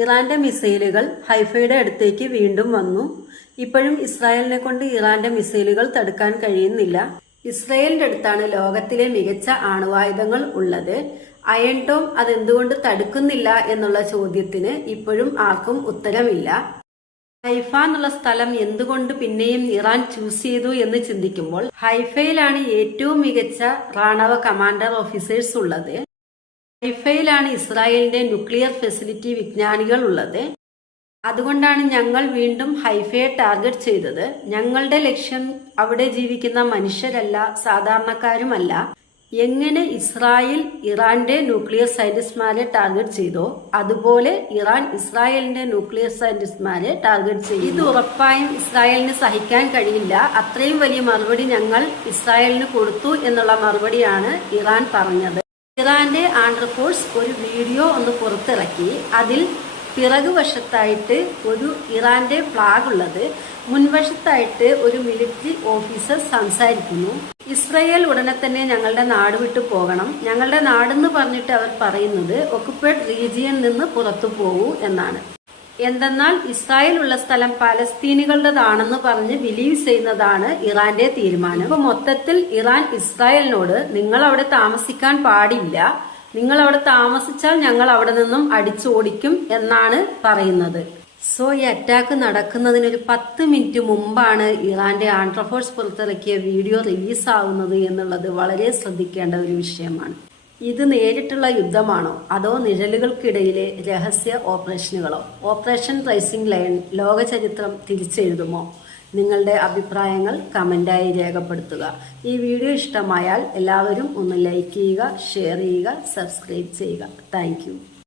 ഇറാന്റെ മിസൈലുകൾ ഹൈഫയുടെ അടുത്തേക്ക് വീണ്ടും വന്നു. ഇപ്പോഴും ഇസ്രായേലിനെ കൊണ്ട് ഇറാന്റെ മിസൈലുകൾ തടുക്കാൻ കഴിയുന്നില്ല. ഇസ്രായേലിന്റെ അടുത്താണ് ലോകത്തിലെ മികച്ച ആണവായുധങ്ങൾ ഉള്ളത്. അയൺ ഡോം അതെന്തുകൊണ്ട് തടുക്കുന്നില്ല എന്നുള്ള ചോദ്യത്തിന് ഇപ്പോഴും ആർക്കും ഉത്തരമില്ല. ഹൈഫ എന്നുള്ള സ്ഥലം എന്തുകൊണ്ട് പിന്നെയും ഇറാൻ ചൂസ് ചെയ്തു എന്ന് ചിന്തിക്കുമ്പോൾ ഹൈഫയിലാണ് ഏറ്റവും മികച്ച ആണവ കമാൻഡർ ഓഫീസേഴ്സ് ഉള്ളത്. ഹൈഫയിലാണ് ഇസ്രായേലിന്റെ ന്യൂക്ലിയർ ഫെസിലിറ്റി വിജ്ഞാനികൾ ഉള്ളത്. അതുകൊണ്ടാണ് ഞങ്ങൾ വീണ്ടും ഹൈഫയെ ടാർഗറ്റ് ചെയ്തത്. ഞങ്ങളുടെ ലക്ഷ്യം അവിടെ ജീവിക്കുന്ന മനുഷ്യരല്ല, സാധാരണക്കാരുമല്ല. എങ്ങനെ ഇസ്രായേൽ ഇറാന്റെ ന്യൂക്ലിയർ സയന്റിസ്റ്റ്മാരെ ടാർഗറ്റ് ചെയ്തോ അതുപോലെ ഇറാൻ ഇസ്രായേലിന്റെ ന്യൂക്ലിയർ സയന്റിസ്റ്റ്മാരെ ടാർഗറ്റ് ചെയ്യും. ഇത് ഉറപ്പായും ഇസ്രായേലിന് സഹിക്കാൻ കഴിയില്ല. അത്രയും വലിയ മറുപടി ഞങ്ങൾ ഇസ്രായേലിന് കൊടുത്തു എന്നുള്ള മറുപടിയാണ് ഇറാൻ പറഞ്ഞത്. ഇറാന്റെ ആണ്ടർ ഫോഴ്സ് ഒരു വീഡിയോ ഒന്ന് പുറത്തിറക്കി. അതിൽ പിറകുവശത്തായിട്ട് ഒരു ഇറാന്റെ ഫ്ലാഗ് ഉള്ളത്, മുൻവശത്തായിട്ട് ഒരു മിലിറ്ററി ഓഫീസർ സംസാരിക്കുന്നു. ഇസ്രായേൽ ഉടനെ തന്നെ ഞങ്ങളുടെ നാട് വിട്ടു പോകണം. ഞങ്ങളുടെ നാടെന്ന് പറഞ്ഞിട്ട് അവർ പറയുന്നത് ഒക്കുപ്പേഡ് റീജിയനിൽ നിന്ന് പുറത്തു പോകൂ എന്നാണ്. എന്തെന്നാൽ ഇസ്രായേൽ ഉള്ള സ്ഥലം പലസ്തീനികളുടേതാണെന്ന് പറഞ്ഞ് ബിലീവ് ചെയ്യുന്നതാണ് ഇറാന്റെ തീരുമാനം. ഇപ്പൊ മൊത്തത്തിൽ ഇറാൻ ഇസ്രായേലിനോട് നിങ്ങൾ അവിടെ താമസിക്കാൻ പാടില്ല, നിങ്ങൾ അവിടെ താമസിച്ചാൽ ഞങ്ങൾ അവിടെ നിന്നും അടിച്ചോടിക്കും എന്നാണ് പറയുന്നത്. സോ ഈ അറ്റാക്ക് നടക്കുന്നതിനൊരു 10 മിനിറ്റ് മുമ്പാണ് ഇറാന്റെ ആണ്ടർ ഫോഴ്സ് പുറത്തിറക്കിയ വീഡിയോ റിലീസാവുന്നത് എന്നുള്ളത് വളരെ ശ്രദ്ധിക്കേണ്ട ഒരു വിഷയമാണ്. ഇത് നേരിട്ടുള്ള യുദ്ധമാണോ അതോ നിഴലുകൾക്കിടയിലെ രഹസ്യ ഓപ്പറേഷനുകളോ? ഓപ്പറേഷൻ റൈസിംഗ് ലയൺ ലോക ചരിത്രം തിരിച്ചെഴുതുമോ? നിങ്ങളുടെ അഭിപ്രായങ്ങൾ കമന്റായി രേഖപ്പെടുത്തുക. ഈ വീഡിയോ ഇഷ്ടമായാൽ എല്ലാവരും ഒന്ന് ലൈക്ക് ചെയ്യുക, ഷെയർ ചെയ്യുക, സബ്സ്ക്രൈബ് ചെയ്യുക. താങ്ക്